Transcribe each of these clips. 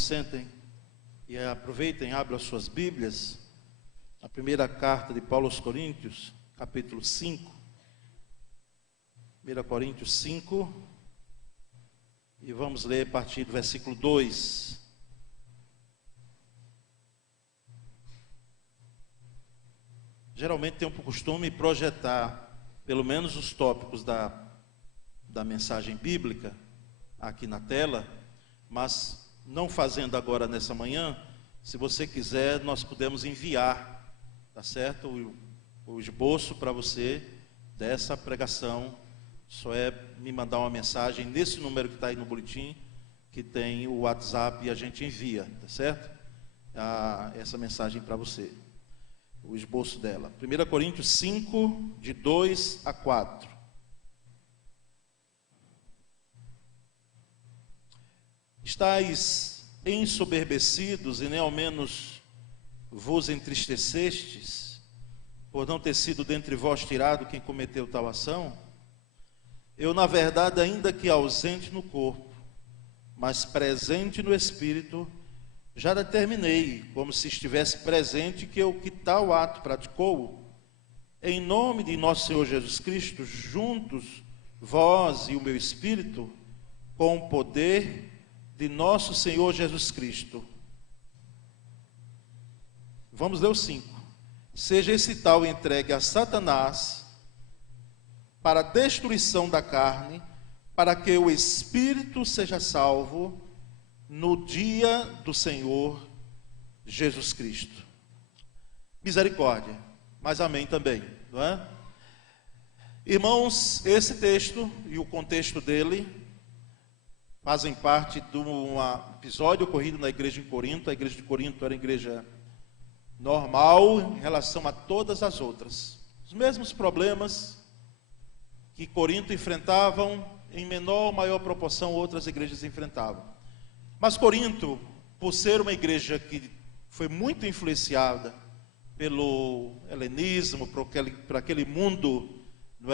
Sentem e aproveitem, abram as suas Bíblias, a primeira carta de Paulo aos Coríntios, capítulo 5, 1 Coríntios 5, e vamos ler a partir do versículo 2. Geralmente tenho por costume projetar, pelo menos os tópicos da mensagem bíblica, aqui na tela, mas não fazendo agora nessa manhã. Se você quiser, nós podemos enviar, tá certo? O esboço para você dessa pregação. Só é me mandar uma mensagem nesse número que está aí no boletim, que tem o WhatsApp, e a gente envia, tá certo? Essa mensagem para você, o esboço dela. 1 Coríntios 5, de 2 a 4. Estais ensoberbecidos e nem ao menos vos entristecestes, por não ter sido dentre vós tirado quem cometeu tal ação? Eu, na verdade, ainda que ausente no corpo, mas presente no espírito, já determinei, como se estivesse presente, que tal ato praticou, em nome de nosso Senhor Jesus Cristo, juntos, vós e o meu espírito, com o poder de nosso Senhor Jesus Cristo. Vamos ler o 5. Seja esse tal entregue a Satanás, para a destruição da carne, para que o espírito seja salvo no dia do Senhor Jesus Cristo. Misericórdia, mas amém também, não é? Irmãos, esse texto e o contexto dele fazem parte de um episódio ocorrido na igreja em Corinto. A igreja de Corinto era uma igreja normal em relação a todas as outras. Os mesmos problemas que Corinto enfrentavam, em menor ou maior proporção, outras igrejas enfrentavam. Mas Corinto, por ser uma igreja que foi muito influenciada pelo helenismo, por aquele mundo, não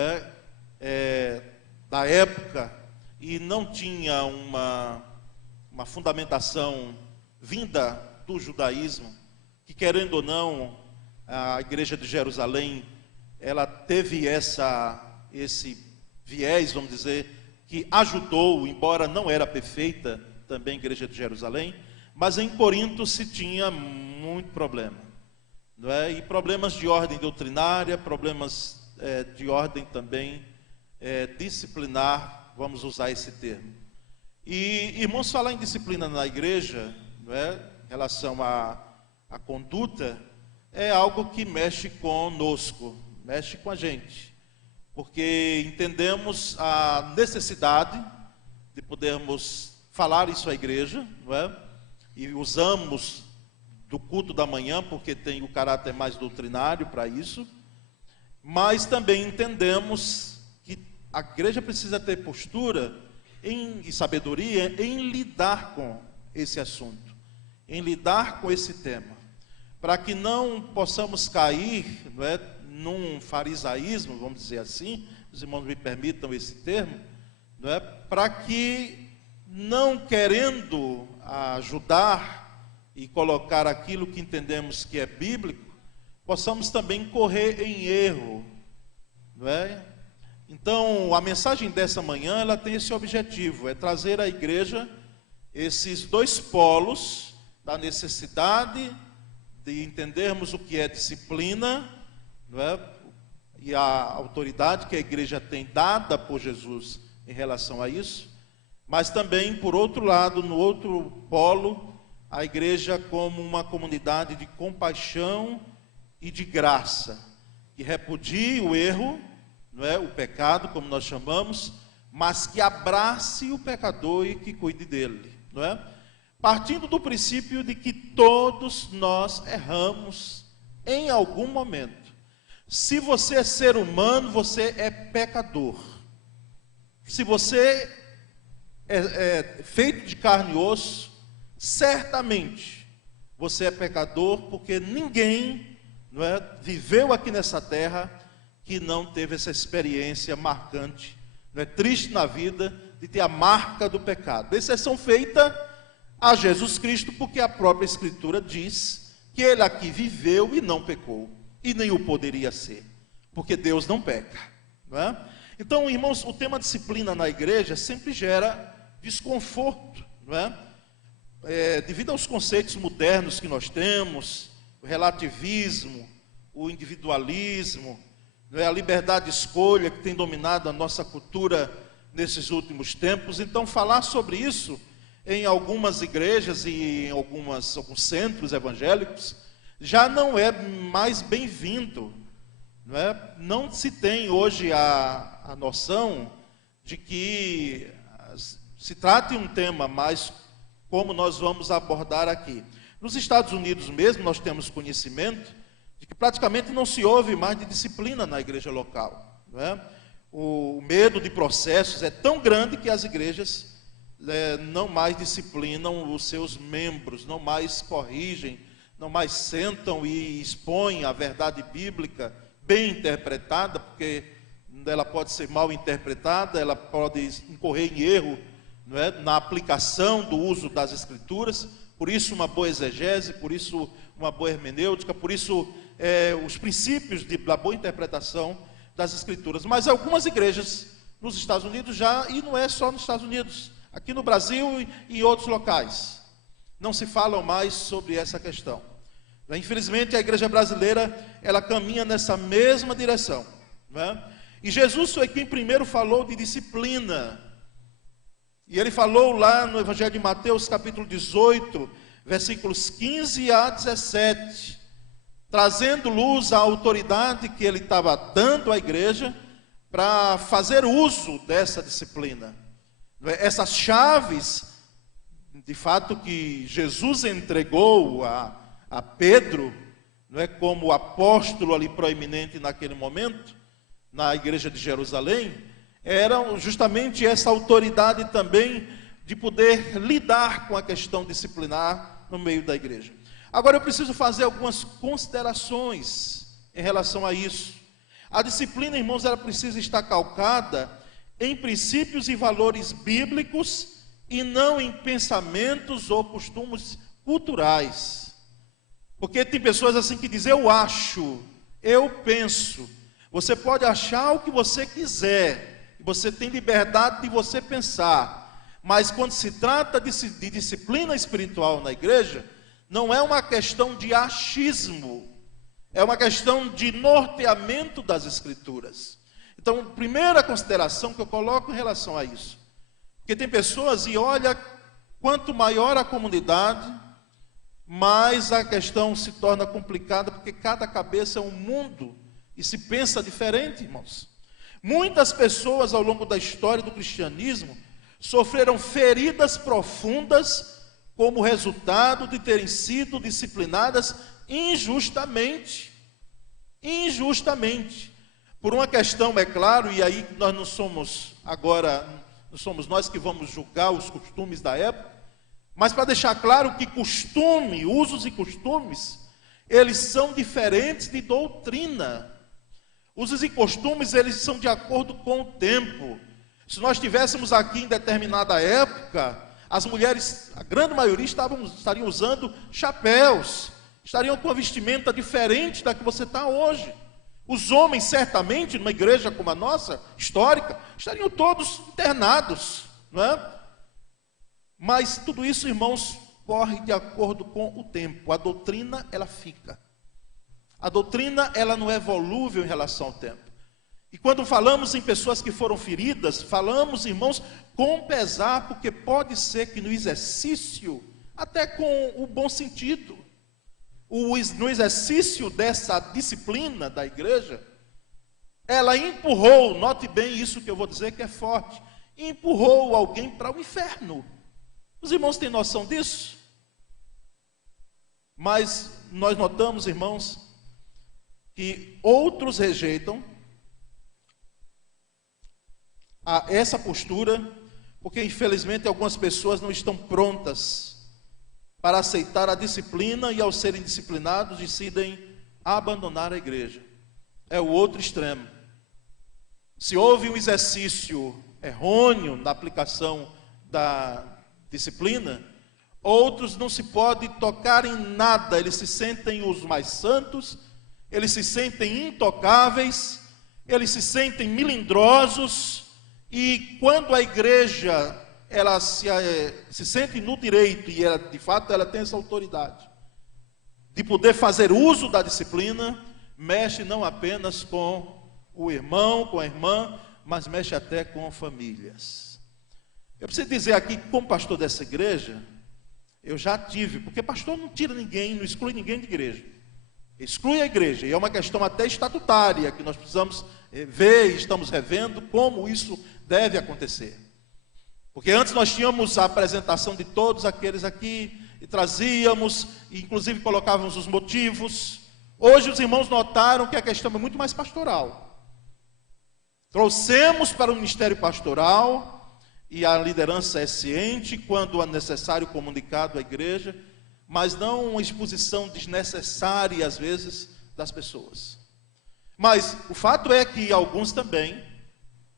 é, da época, e não tinha uma fundamentação vinda do judaísmo, que, querendo ou não, a igreja de Jerusalém, ela teve esse viés, vamos dizer, que ajudou, embora não era perfeita também a igreja de Jerusalém, mas em Corinto se tinha muito problema, não é? E problemas de ordem doutrinária, problemas de ordem também disciplinar, vamos usar esse termo. E, irmãos, falar em disciplina na igreja, não é, em relação à conduta, é algo que mexe conosco, mexe com a gente, porque entendemos a necessidade de podermos falar isso à igreja, não é? E usamos do culto da manhã, porque tem o caráter mais doutrinário para isso, mas também entendemos a igreja precisa ter postura e sabedoria em lidar com esse assunto, em lidar com esse tema, para que não possamos cair, não é, num farisaísmo, vamos dizer assim, os irmãos me permitam esse termo, não é, para que, não querendo ajudar e colocar aquilo que entendemos que é bíblico, possamos também correr em erro, não é? Então, a mensagem dessa manhã, ela tem esse objetivo, é trazer à igreja esses dois polos da necessidade de entendermos o que é disciplina, não é? E a autoridade que a igreja tem dada por Jesus em relação a isso, mas também, por outro lado, no outro polo, a igreja como uma comunidade de compaixão e de graça, que repudie o erro, não é, o pecado, como nós chamamos, mas que abrace o pecador e que cuide dele, não é? Partindo do princípio de que todos nós erramos em algum momento. Se você é ser humano, você é pecador. Se você é feito de carne e osso, certamente você é pecador, porque ninguém, não é, viveu aqui nessa terra que não teve essa experiência marcante, não é, triste na vida, de ter a marca do pecado. Exceção feita a Jesus Cristo, porque a própria Escritura diz que ele aqui viveu e não pecou, e nem o poderia ser, porque Deus não peca, não é? Então, irmãos, o tema disciplina na igreja sempre gera desconforto, não é? Devido aos conceitos modernos que nós temos, o relativismo, o individualismo, não é? A liberdade de escolha que tem dominado a nossa cultura nesses últimos tempos. Então, falar sobre isso em algumas igrejas e em alguns centros evangélicos já não é mais bem-vindo, não é? Não se tem hoje a noção de que se trata de um tema mais como nós vamos abordar aqui. Nos Estados Unidos mesmo, nós temos conhecimento de que praticamente não se ouve mais de disciplina na igreja local, não é? O medo de processos é tão grande que as igrejas não mais disciplinam os seus membros, não mais corrigem, não mais sentam e expõem a verdade bíblica bem interpretada, porque ela pode ser mal interpretada, ela pode incorrer em erro, não é? Na aplicação do uso das Escrituras. Por isso uma boa exegese, por isso uma boa hermenêutica, por isso os princípios da boa interpretação das Escrituras. Mas algumas igrejas nos Estados Unidos já, e não é só nos Estados Unidos, aqui no Brasil e em outros locais, não se falam mais sobre essa questão. Infelizmente, a igreja brasileira, ela caminha nessa mesma direção, não é? E Jesus foi quem primeiro falou de disciplina. E ele falou lá no Evangelho de Mateus, capítulo 18, versículos 15 a 17, trazendo luz à autoridade que ele estava dando à igreja para fazer uso dessa disciplina. Essas chaves, de fato, que Jesus entregou a Pedro, não é, como apóstolo ali proeminente naquele momento, na igreja de Jerusalém, eram justamente essa autoridade também de poder lidar com a questão disciplinar no meio da igreja. Agora eu preciso fazer algumas considerações em relação a isso. A disciplina, irmãos, ela precisa estar calcada em princípios e valores bíblicos e não em pensamentos ou costumes culturais. Porque tem pessoas assim que dizem, eu acho, eu penso. Você pode achar o que você quiser, você tem liberdade de você pensar, mas quando se trata de disciplina espiritual na igreja, não é uma questão de achismo, é uma questão de norteamento das Escrituras. Então, primeira consideração que eu coloco em relação a isso, porque tem pessoas, e olha, quanto maior a comunidade, mais a questão se torna complicada, porque cada cabeça é um mundo, e se pensa diferente, irmãos. Muitas pessoas ao longo da história do cristianismo sofreram feridas profundas como resultado de terem sido disciplinadas injustamente. Injustamente. Por uma questão, é claro, e aí nós não somos agora, não somos nós que vamos julgar os costumes da época, mas para deixar claro que costume, usos e costumes, eles são diferentes de doutrina. Usos e costumes, eles são de acordo com o tempo. Se nós estivéssemos aqui em determinada época, as mulheres, a grande maioria, estariam usando chapéus, estariam com uma vestimenta diferente da que você está hoje. Os homens, certamente, numa igreja como a nossa, histórica, estariam todos internados, não é? Mas tudo isso, irmãos, corre de acordo com o tempo. A doutrina, ela fica. A doutrina, ela não é volúvel em relação ao tempo. E quando falamos em pessoas que foram feridas, falamos, irmãos, com pesar, porque pode ser que no exercício, até com o bom sentido, no exercício dessa disciplina da igreja, ela empurrou, note bem isso que eu vou dizer que é forte, empurrou alguém para o inferno. Os irmãos têm noção disso? Mas nós notamos, irmãos, que outros rejeitam essa postura, porque infelizmente algumas pessoas não estão prontas para aceitar a disciplina e ao serem disciplinados decidem abandonar a igreja. É o outro extremo. Se houve um exercício errôneo na aplicação da disciplina, outros não se pode tocar em nada, eles se sentem os mais santos, eles se sentem intocáveis, eles se sentem melindrosos, e quando a igreja ela se sente no direito, e ela, de fato ela tem essa autoridade, de poder fazer uso da disciplina, mexe não apenas com o irmão, com a irmã, mas mexe até com famílias. Eu preciso dizer aqui que, como pastor dessa igreja, eu já tive, porque pastor não tira ninguém, não exclui ninguém de igreja, exclui a igreja, e é uma questão até estatutária, que nós precisamos ver e estamos revendo como isso deve acontecer. Porque antes nós tínhamos a apresentação de todos aqueles aqui, e trazíamos, e inclusive colocávamos os motivos. Hoje os irmãos notaram que a questão é muito mais pastoral. Trouxemos para o ministério pastoral, e a liderança é ciente quando é necessário comunicado à igreja, mas não uma exposição desnecessária às vezes das pessoas. Mas o fato é que alguns também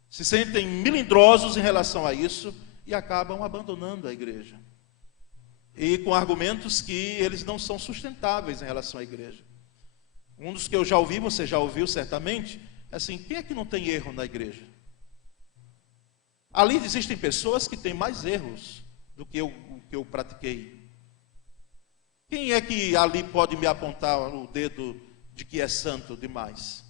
se sentem melindrosos em relação a isso e acabam abandonando a igreja. E com argumentos que eles não são sustentáveis em relação à igreja. Um dos que eu já ouvi, você já ouviu certamente, é assim: quem é que não tem erro na igreja? Ali existem pessoas que têm mais erros do que eu pratiquei. Quem é que ali pode me apontar o dedo de que é santo demais?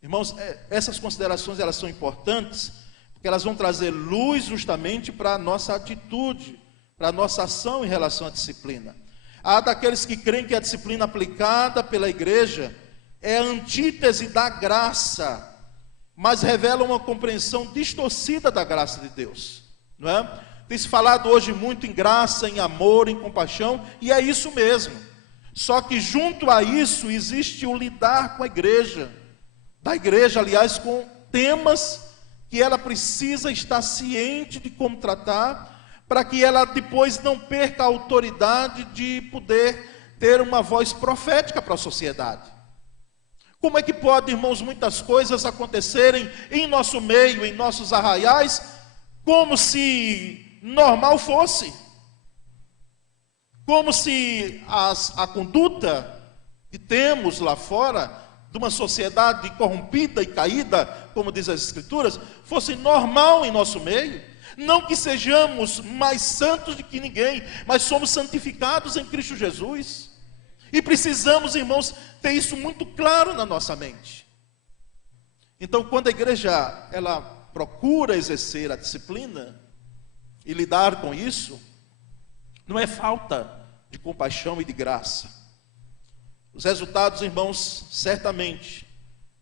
Irmãos, essas considerações elas são importantes, porque elas vão trazer luz justamente para a nossa atitude, para a nossa ação em relação à disciplina. Há daqueles que creem que a disciplina aplicada pela igreja é a antítese da graça, mas revela uma compreensão distorcida da graça de Deus, não é? Tem se falado hoje muito em graça, em amor, em compaixão, e é isso mesmo. Só que junto a isso existe o lidar com a igreja, da igreja, aliás, com temas que ela precisa estar ciente de como tratar, para que ela depois não perca a autoridade de poder ter uma voz profética para a sociedade. Como é que pode, irmãos, muitas coisas acontecerem em nosso meio, em nossos arraiais, como se normal fosse? Como se a conduta que temos lá fora, de uma sociedade corrompida e caída, como diz as Escrituras, fosse normal em nosso meio? Não que sejamos mais santos do que ninguém, mas somos santificados em Cristo Jesus. E precisamos, irmãos, ter isso muito claro na nossa mente. Então, quando a igreja ela procura exercer a disciplina e lidar com isso, não é falta de compaixão e de graça. Os resultados, irmãos, certamente,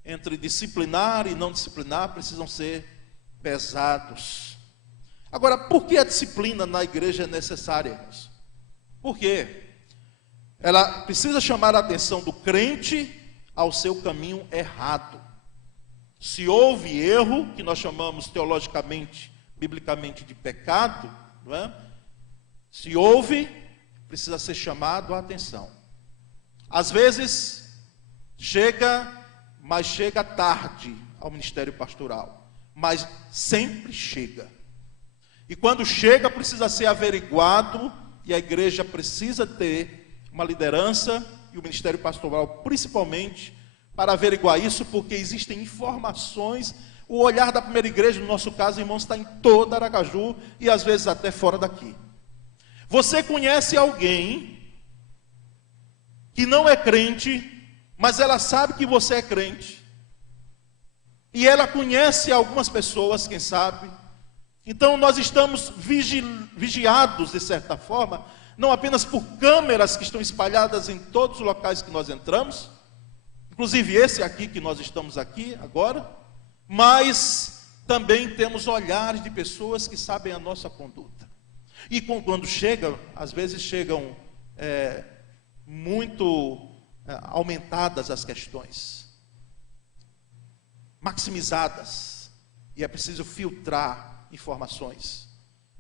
entre disciplinar e não disciplinar, precisam ser pesados. Agora, por que a disciplina na igreja é necessária, irmãos? Por quê? Ela precisa chamar a atenção do crente ao seu caminho errado. Se houve erro, que nós chamamos teologicamente, biblicamente de pecado, não é? Se houve, precisa ser chamado a atenção. Às vezes, mas chega tarde ao ministério pastoral, mas sempre chega. E quando chega, precisa ser averiguado, e a igreja precisa ter uma liderança, e o ministério pastoral principalmente, para averiguar isso, porque existem informações. O olhar da primeira igreja, no nosso caso, irmãos, está em toda Aracaju, e às vezes até fora daqui. Você conhece alguém que não é crente, mas ela sabe que você é crente, e ela conhece algumas pessoas, quem sabe. Então nós estamos vigiados, de certa forma, não apenas por câmeras que estão espalhadas em todos os locais que nós entramos, inclusive esse aqui que nós estamos aqui agora, mas também temos olhares de pessoas que sabem a nossa conduta. E quando chegam, às vezes chegam muito aumentadas as questões, maximizadas, e é preciso filtrar informações,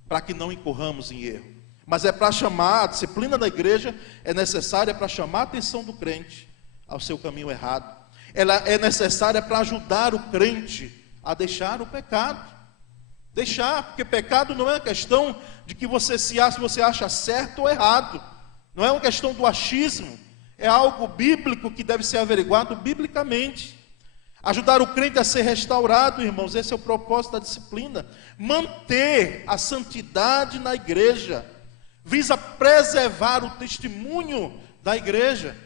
para que não incorramos em erro. Mas é para chamar, a disciplina da igreja é necessária para chamar a atenção do crente ao seu caminho errado. Ela é necessária para ajudar o crente a deixar o pecado. Deixar, porque pecado não é uma questão de que se você acha certo ou errado. Não é uma questão do achismo. É algo bíblico que deve ser averiguado biblicamente. Ajudar o crente a ser restaurado, irmãos, esse é o propósito da disciplina. Manter a santidade na igreja. Visa preservar o testemunho da igreja.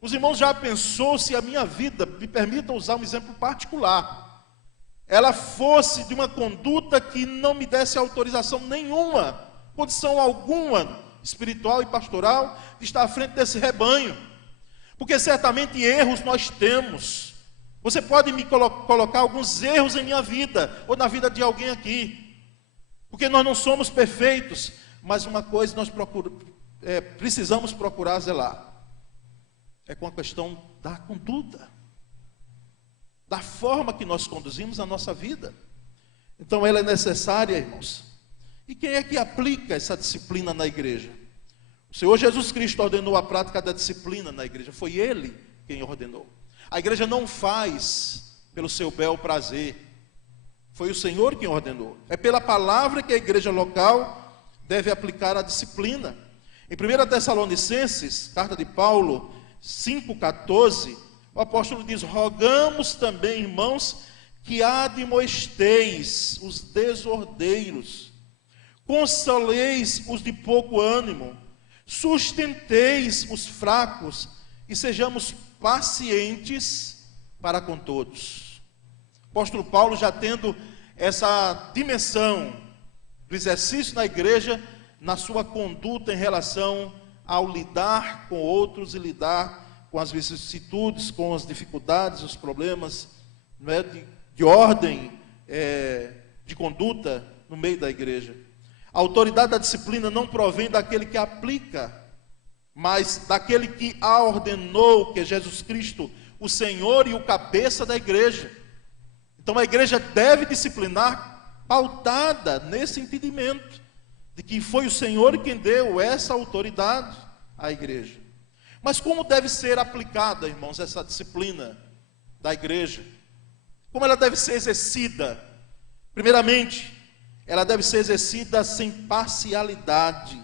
Os irmãos, já pensou se a minha vida, me permitam usar um exemplo particular, ela fosse de uma conduta que não me desse autorização nenhuma, condição alguma, espiritual e pastoral, de estar à frente desse rebanho. Porque certamente erros nós temos. Você pode me colocar alguns erros em minha vida, ou na vida de alguém aqui. Porque nós não somos perfeitos, mas uma coisa nós precisamos procurar zelar. É com a questão da conduta, da forma que nós conduzimos a nossa vida. Então ela é necessária, irmãos. E quem é que aplica essa disciplina na igreja? O Senhor Jesus Cristo ordenou a prática da disciplina na igreja. Foi Ele quem ordenou. A igreja não faz pelo seu bel prazer. Foi o Senhor quem ordenou. É pela palavra que a igreja local deve aplicar a disciplina. Em 1 Tessalonicenses, carta de Paulo, 5,14, o apóstolo diz: rogamos também, irmãos, que admoesteis os desordeiros, consoleis os de pouco ânimo, sustenteis os fracos e sejamos pacientes para com todos. O apóstolo Paulo, já tendo essa dimensão do exercício na igreja, na sua conduta em relação ao lidar com outros e lidar com as vicissitudes, com as dificuldades, os problemas, não é, de ordem, de conduta no meio da igreja. A autoridade da disciplina não provém daquele que aplica, mas daquele que a ordenou, que é Jesus Cristo, o Senhor e o cabeça da igreja. Então a igreja deve disciplinar pautada nesse entendimento, de que foi o Senhor quem deu essa autoridade à igreja. Mas como deve ser aplicada, irmãos, essa disciplina da igreja? Como ela deve ser exercida? Primeiramente, ela deve ser exercida sem parcialidade.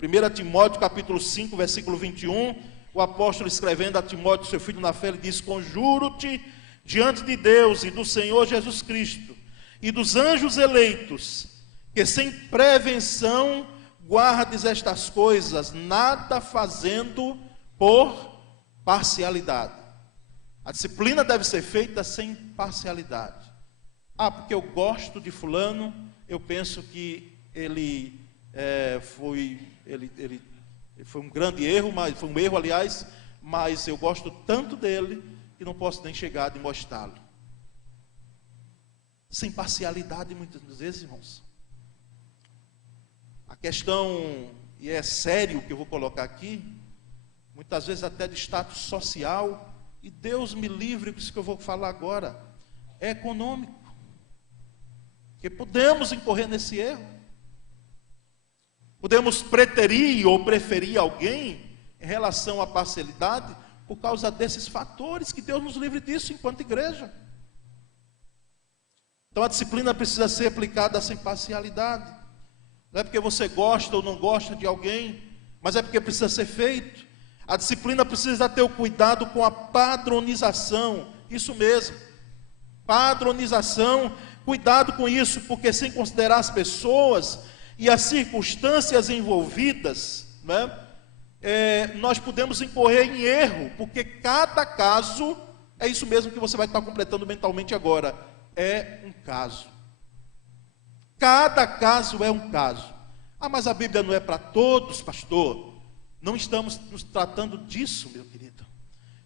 1 Timóteo capítulo 5, versículo 21, o apóstolo escrevendo a Timóteo, seu filho na fé, ele diz: conjuro-te diante de Deus e do Senhor Jesus Cristo e dos anjos eleitos, que sem prevenção guardes estas coisas, nada fazendo por parcialidade. A disciplina deve ser feita sem parcialidade. Porque eu gosto de fulano, eu penso que ele foi um grande erro, mas foi um erro, aliás, mas eu gosto tanto dele que não posso nem chegar de mostrá-lo. Sem parcialidade, muitas vezes, irmãos. A questão, e é sério o que eu vou colocar aqui, muitas vezes até de status social, e Deus me livre com isso que eu vou falar agora, é econômico. Porque podemos incorrer nesse erro. Podemos preterir ou preferir alguém em relação à parcialidade por causa desses fatores, que Deus nos livre disso enquanto igreja. Então a disciplina precisa ser aplicada sem parcialidade. Não é porque você gosta ou não gosta de alguém, mas é porque precisa ser feito. A disciplina precisa ter o cuidado com a padronização. Isso mesmo, padronização. Cuidado com isso, porque sem considerar as pessoas e as circunstâncias envolvidas, nós podemos incorrer em erro, porque cada caso, é isso mesmo que você vai estar completando mentalmente agora, é um caso. Cada caso é um caso. Mas a Bíblia não é para todos, pastor. Não estamos nos tratando disso, meu querido.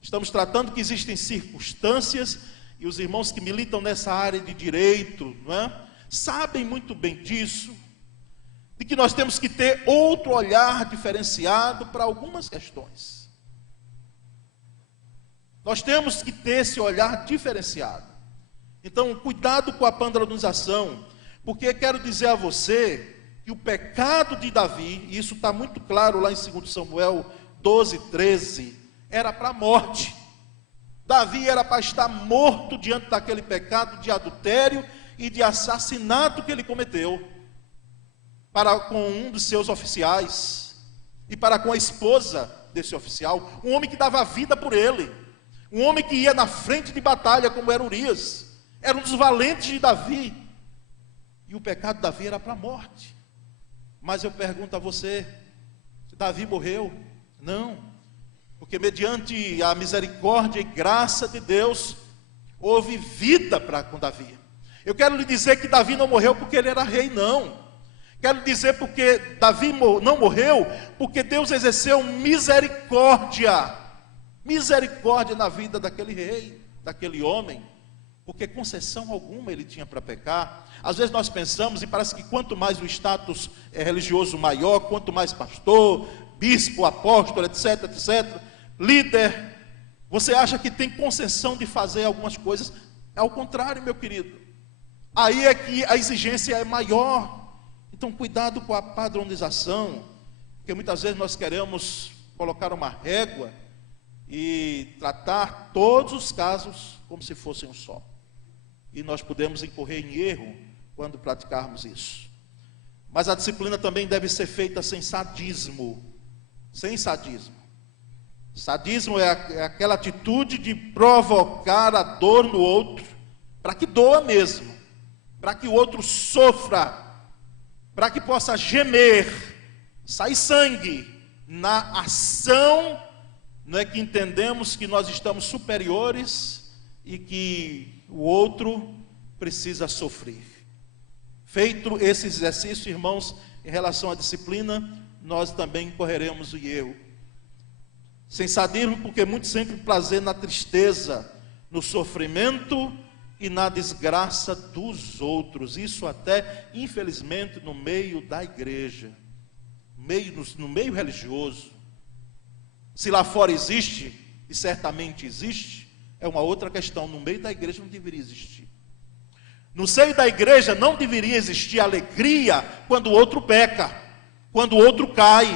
Estamos tratando que existem circunstâncias, e os irmãos que militam nessa área de direito, sabem muito bem disso, de que nós temos que ter outro olhar diferenciado para algumas questões. Nós temos que ter esse olhar diferenciado. Então, cuidado com a padronização, porque quero dizer a você que o pecado de Davi, e isso está muito claro lá em 2 Samuel 12, 13, era para a morte. Davi era para estar morto diante daquele pecado de adultério e de assassinato que ele cometeu para com um dos seus oficiais e para com a esposa desse oficial, um homem que dava a vida por ele, um homem que ia na frente de batalha como era Urias, era um dos valentes de Davi, e o pecado de Davi era para a morte. Mas eu pergunto a você, Davi morreu? Não, porque mediante a misericórdia e graça de Deus, houve vida para com Davi. Eu quero lhe dizer que Davi não morreu porque ele era rei, não. Quero dizer porque Davi não morreu, porque Deus exerceu misericórdia na vida daquele rei, daquele homem, porque concessão alguma ele tinha para pecar. Às vezes nós pensamos, e parece que quanto mais o status religioso maior, quanto mais pastor, bispo, apóstolo, etc, líder, você acha que tem concessão de fazer algumas coisas. É ao contrário, meu querido. Aí é que a exigência é maior. Então, cuidado com a padronização, porque muitas vezes nós queremos colocar uma régua e tratar todos os casos como se fossem um só. E nós podemos incorrer em erro quando praticarmos isso. Mas a disciplina também deve ser feita sem sadismo. Sem sadismo. Sadismo é aquela atitude de provocar a dor no outro, para que doa mesmo, para que o outro sofra, para que possa gemer, sair sangue na ação, não é que entendemos que nós estamos superiores e que o outro precisa sofrer. Feito esse exercício, irmãos, em relação à disciplina, nós também correremos o erro. Sem sadismo, porque muito sempre prazer na tristeza, no sofrimento e na desgraça dos outros. Isso até, infelizmente, no meio da igreja, no meio religioso. Se lá fora existe, e certamente existe, é uma outra questão. No meio da igreja não deveria existir. No seio da igreja não deveria existir alegria quando o outro peca, quando o outro cai,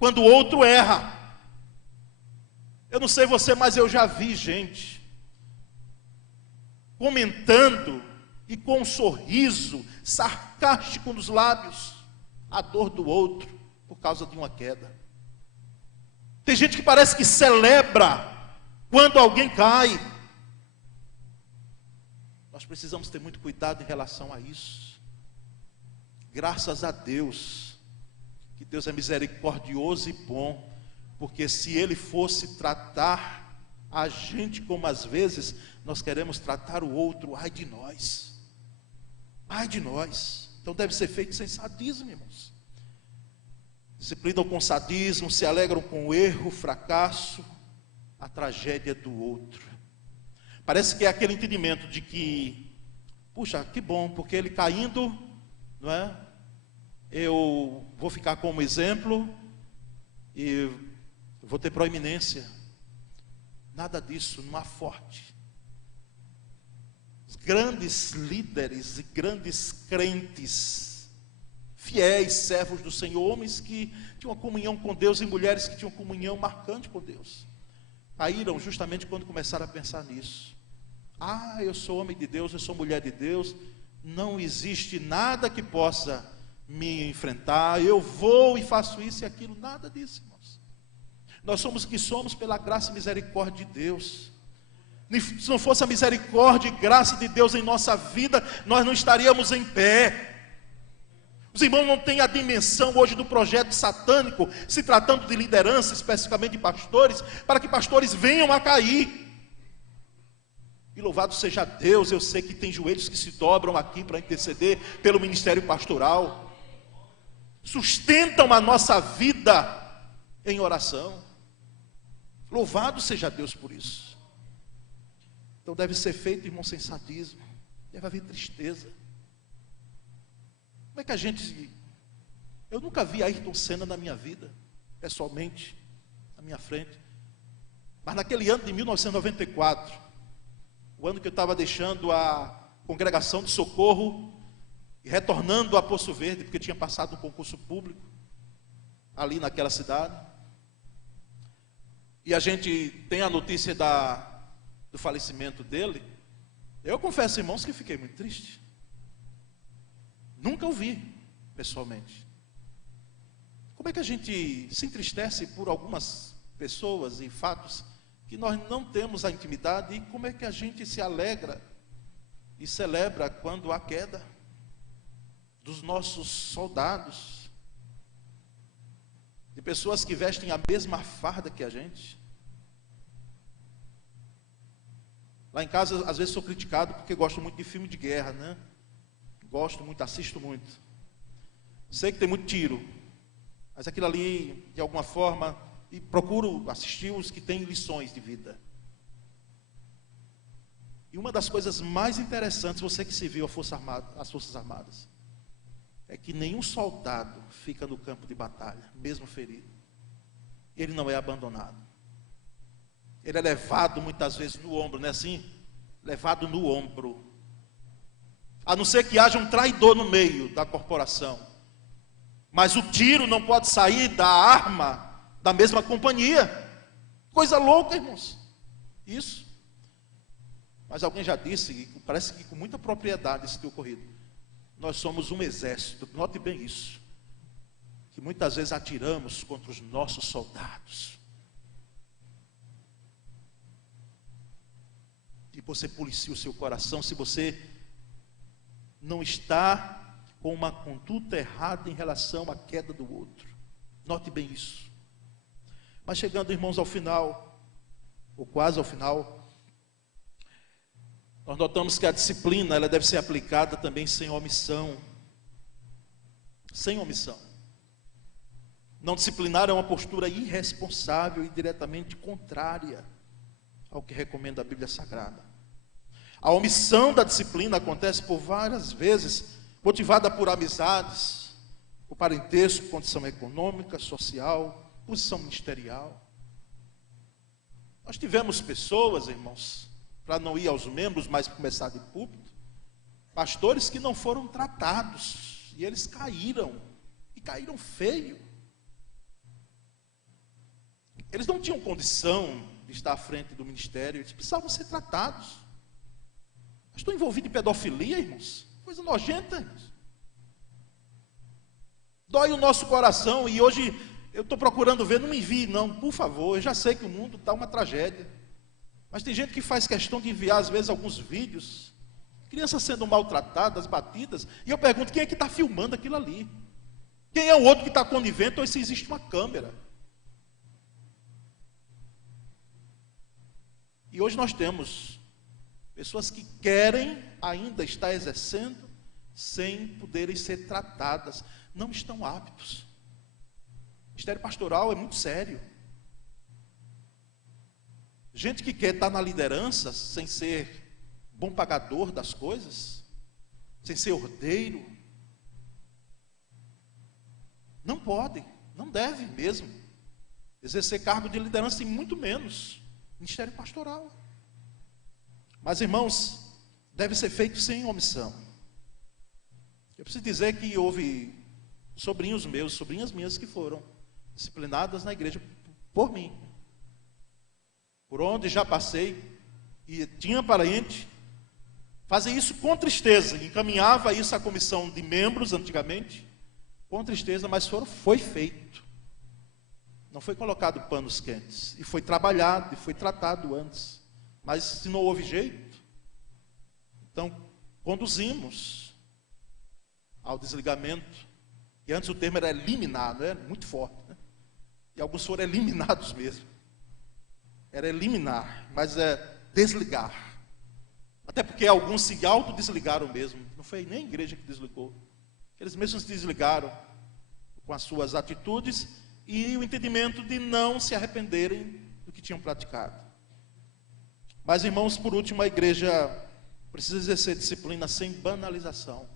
quando o outro erra. Eu não sei você, mas eu já vi gente comentando e com um sorriso sarcástico nos lábios a dor do outro por causa de uma queda. Tem gente que parece que celebra quando alguém cai. Nós precisamos ter muito cuidado em relação a isso. Graças a Deus, que Deus é misericordioso e bom, porque se Ele fosse tratar a gente como às vezes nós queremos tratar o outro, ai de nós. Ai de nós. Então deve ser feito sem sadismo, irmãos. Disciplinam com sadismo, se alegram com o erro, o fracasso, a tragédia do outro. Parece que é aquele entendimento de que, puxa, que bom, porque ele caindo, não é? Eu vou ficar como exemplo e vou ter proeminência. Nada disso, não há forte. Os grandes líderes e grandes crentes, fiéis, servos do Senhor, homens que tinham uma comunhão com Deus e mulheres que tinham comunhão marcante com Deus, caíram justamente quando começaram a pensar nisso. Ah, eu sou homem de Deus, eu sou mulher de Deus, não existe nada que possa me enfrentar, eu vou e faço isso e aquilo, nada disso, irmãos. Nós somos o que somos pela graça e misericórdia de Deus. Se não fosse a misericórdia e graça de Deus em nossa vida, nós não estaríamos em pé. Os irmãos não têm a dimensão hoje do projeto satânico, se tratando de liderança, especificamente de pastores, para que pastores venham a cair. E louvado seja Deus, eu sei que tem joelhos que se dobram aqui para interceder pelo ministério pastoral. Sustentam a nossa vida em oração. Louvado seja Deus por isso. Então deve ser feito, irmão, sem sadismo. Deve haver tristeza. Como é que a gente... Eu nunca vi Ayrton Senna na minha vida, pessoalmente, na minha frente. Mas naquele ano de 1994, o ano que eu estava deixando a congregação de socorro e retornando a Poço Verde, porque tinha passado um concurso público ali naquela cidade. E a gente tem a notícia do falecimento dele. Eu confesso, irmãos, que fiquei muito triste. Nunca ouvi, pessoalmente. Como é que a gente se entristece por algumas pessoas e fatos que nós não temos a intimidade, e como é que a gente se alegra e celebra quando há queda dos nossos soldados, de pessoas que vestem a mesma farda que a gente? Lá em casa, às vezes sou criticado porque gosto muito de filme de guerra, né? Gosto muito, assisto muito. Sei que tem muito tiro, mas aquilo ali, de alguma forma, e procuro assistir os que têm lições de vida. E uma das coisas mais interessantes, você que serviu as Forças Armadas, é que nenhum soldado fica no campo de batalha, mesmo ferido. Ele não é abandonado. Ele é levado muitas vezes no ombro, não é assim? Levado no ombro. A não ser que haja um traidor no meio da corporação. Mas o tiro não pode sair da arma da mesma companhia. Coisa louca, irmãos. Isso. Mas alguém já disse, e parece que com muita propriedade isso tem ocorrido. Nós somos um exército, note bem isso, que muitas vezes atiramos contra os nossos soldados. E você policia o seu coração se você não está com uma conduta errada em relação à queda do outro. Note bem isso. Mas chegando, irmãos, ao final, ou quase ao final, nós notamos que a disciplina, ela deve ser aplicada também sem omissão. Sem omissão. Não disciplinar é uma postura irresponsável e diretamente contrária ao que recomenda a Bíblia Sagrada. A omissão da disciplina acontece por várias vezes, motivada por amizades, por parentesco, condição econômica, social, posição ministerial. Nós tivemos pessoas, irmãos, para não ir aos membros, mas começar de púlpito, pastores que não foram tratados, e eles caíram, e caíram feio. Eles não tinham condição de estar à frente do ministério, eles precisavam ser tratados. Estou envolvido em pedofilia, irmãos, coisa nojenta, irmãos. Dói o nosso coração, e hoje eu estou procurando ver, não me envie não, por favor, eu já sei que o mundo está uma tragédia. Mas tem gente que faz questão de enviar, às vezes, alguns vídeos, crianças sendo maltratadas, batidas, e eu pergunto, quem é que está filmando aquilo ali? Quem é o outro que está conivente, ou se existe uma câmera? E hoje nós temos pessoas que querem ainda estar exercendo, sem poderem ser tratadas, não estão aptos. O ministério pastoral é muito sério. Gente que quer estar na liderança sem ser bom pagador das coisas, sem ser ordeiro, não pode, não deve mesmo exercer cargo de liderança, e muito menos ministério pastoral. Mas, irmãos, deve ser feito sem omissão. Eu preciso dizer que houve sobrinhos meus, sobrinhas minhas que foram disciplinadas na igreja por mim. Por onde já passei, e tinha parente, fazia isso com tristeza, encaminhava isso à comissão de membros antigamente, com tristeza, mas foi feito. Não foi colocado panos quentes, e foi trabalhado, e foi tratado antes. Mas se não houve jeito, então conduzimos ao desligamento, e antes o termo era eliminar, não é? Muito forte, né? E alguns foram eliminados mesmo. Era eliminar, mas é desligar. Até porque alguns se autodesligaram mesmo. Não foi nem a igreja que desligou. Eles mesmos se desligaram com as suas atitudes e o entendimento de não se arrependerem do que tinham praticado. Mas, irmãos, por último, a igreja precisa exercer disciplina sem banalização.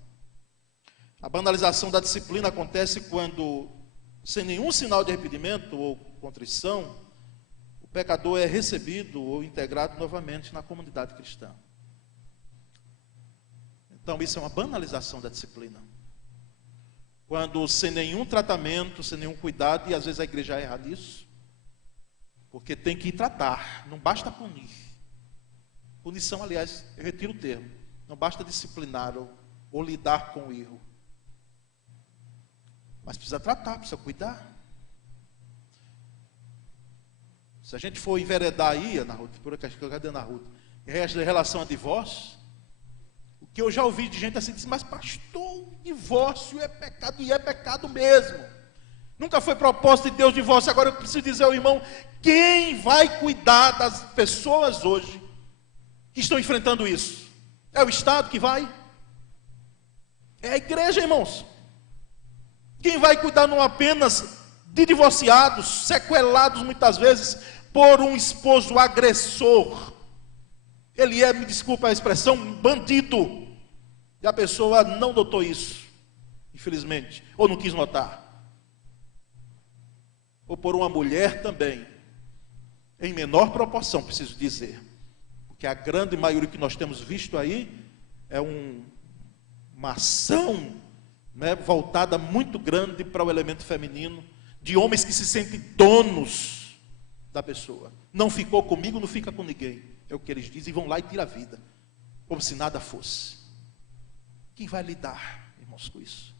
A banalização da disciplina acontece quando, sem nenhum sinal de arrependimento ou contrição, o pecador é recebido ou integrado novamente na comunidade cristã. Então, isso é uma banalização da disciplina. Quando, sem nenhum tratamento, sem nenhum cuidado, e às vezes a igreja erra nisso, porque tem que tratar, não basta punir. Punição, aliás, eu retiro o termo, não basta disciplinar ou lidar com o erro. Mas precisa tratar, precisa cuidar. Se a gente for enveredar aí, Ana Ruth, por aqui, cadê Ana Ruth? Em relação a divórcio, o que eu já ouvi de gente assim, diz, mas pastor, divórcio é pecado, e é pecado mesmo. Nunca foi propósito de Deus divórcio. Agora eu preciso dizer ao irmão, quem vai cuidar das pessoas hoje que estão enfrentando isso? É o Estado que vai? É a igreja, irmãos. Quem vai cuidar não apenas de divorciados, sequelados muitas vezes por um esposo agressor. Ele é, me desculpa a expressão, um bandido. E a pessoa não notou isso, infelizmente, ou não quis notar. Ou por uma mulher também, em menor proporção, preciso dizer. Porque a grande maioria que nós temos visto aí é uma ação, né, voltada muito grande para o elemento feminino, de homens que se sentem donos da pessoa. Não ficou comigo, não fica com ninguém. É o que eles dizem, e vão lá e tiram a vida, como se nada fosse. Quem vai lidar, irmãos, com isso?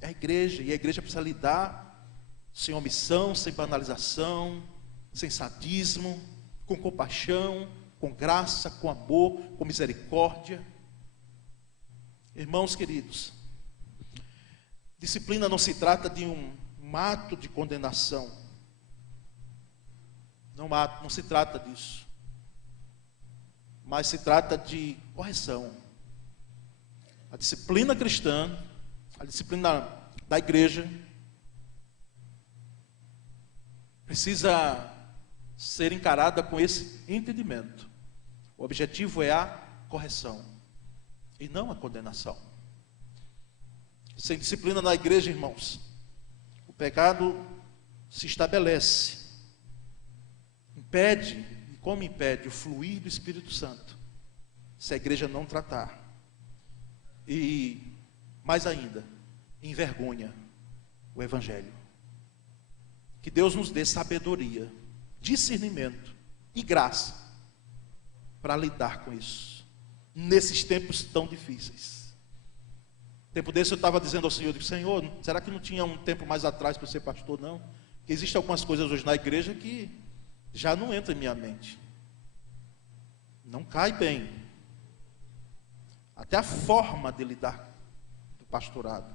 É a igreja, e a igreja precisa lidar sem omissão, sem banalização, sem sadismo, com compaixão, com graça, com amor, com misericórdia. Irmãos queridos, disciplina não se trata de um ato de condenação. Não se trata disso. Mas se trata de correção. A disciplina cristã, a disciplina da igreja, precisa ser encarada com esse entendimento. O objetivo é a correção e não a condenação. Sem disciplina na igreja, irmãos, o pecado se estabelece, impede, e como impede o fluir do Espírito Santo, se a igreja não tratar, e mais ainda, envergonha o Evangelho. Que Deus nos dê sabedoria, discernimento e graça para lidar com isso, nesses tempos tão difíceis. Tempo desse eu estava dizendo ao Senhor, digo, Senhor, será que não tinha um tempo mais atrás para ser pastor? Não, porque existem algumas coisas hoje na igreja que já não entram em minha mente, não cai bem, até a forma de lidar do pastorado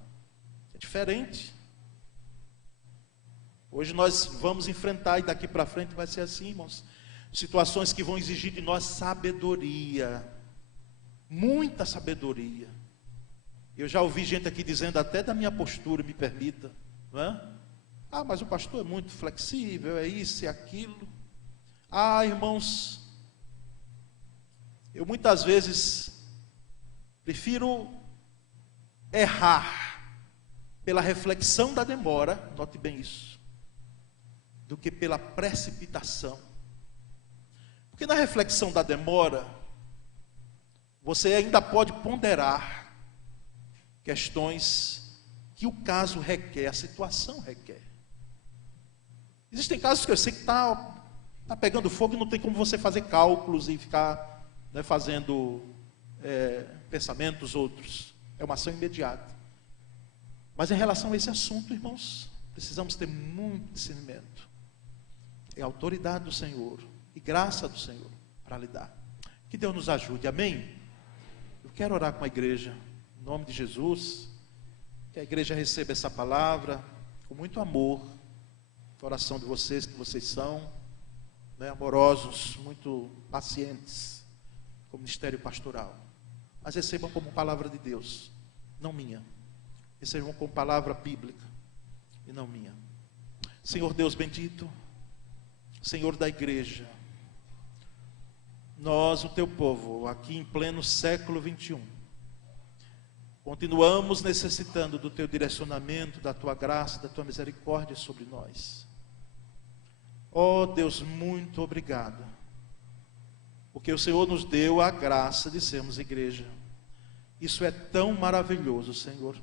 é diferente. Hoje nós vamos enfrentar, e daqui para frente vai ser assim, irmãos, situações que vão exigir de nós sabedoria, muita sabedoria. Eu já ouvi gente aqui dizendo, até da minha postura, me permita, não é? Ah, mas o pastor é muito flexível, é isso e aquilo. Ah, irmãos, eu muitas vezes prefiro errar pela reflexão da demora, note bem isso, do que pela precipitação. Porque na reflexão da demora, você ainda pode ponderar questões que o caso requer, a situação requer. Existem casos que eu sei que está pegando fogo e não tem como você fazer cálculos e ficar, né, fazendo pensamentos outros. É uma ação imediata. Mas em relação a esse assunto, irmãos, precisamos ter muito discernimento. É a autoridade do Senhor e graça do Senhor para lidar. Que Deus nos ajude, amém? Eu quero orar com a igreja, em nome de Jesus, que a igreja receba essa palavra com muito amor, a oração de vocês, que vocês são, né, amorosos, muito pacientes, com o ministério pastoral, mas recebam como palavra de Deus, não minha, recebam como palavra bíblica e não minha. Senhor Deus bendito, Senhor da igreja, nós, o teu povo, aqui em pleno século 21, continuamos necessitando do teu direcionamento, da tua graça, da tua misericórdia sobre nós. Ó Deus, muito obrigado, porque o Senhor nos deu a graça de sermos igreja. Isso é tão maravilhoso, Senhor.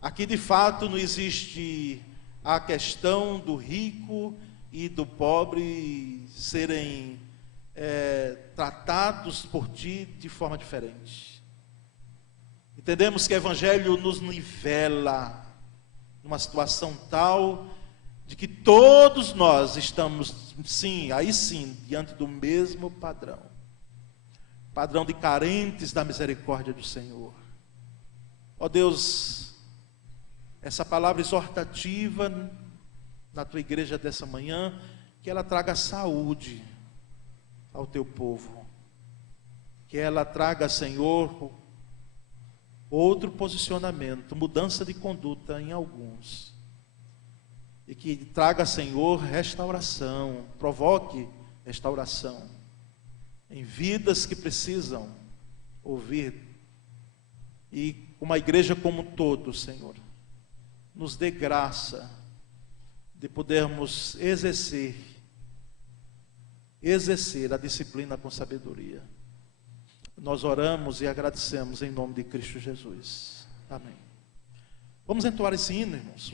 Aqui de fato não existe a questão do rico e do pobre serem tratados por ti de forma diferente. Entendemos que o Evangelho nos nivela, numa situação tal de que todos nós estamos, sim, aí sim, diante do mesmo padrão. Padrão de carentes da misericórdia do Senhor. Ó Deus, essa palavra exortativa na tua igreja dessa manhã, que ela traga saúde ao teu povo. Que ela traga, Senhor, outro posicionamento, mudança de conduta em alguns. E que traga, Senhor, restauração, provoque restauração em vidas que precisam ouvir. E uma igreja como um todo, Senhor, nos dê graça de podermos exercer a disciplina com sabedoria. Nós oramos e agradecemos em nome de Cristo Jesus. Amém. Vamos entoar esse hino, irmãos.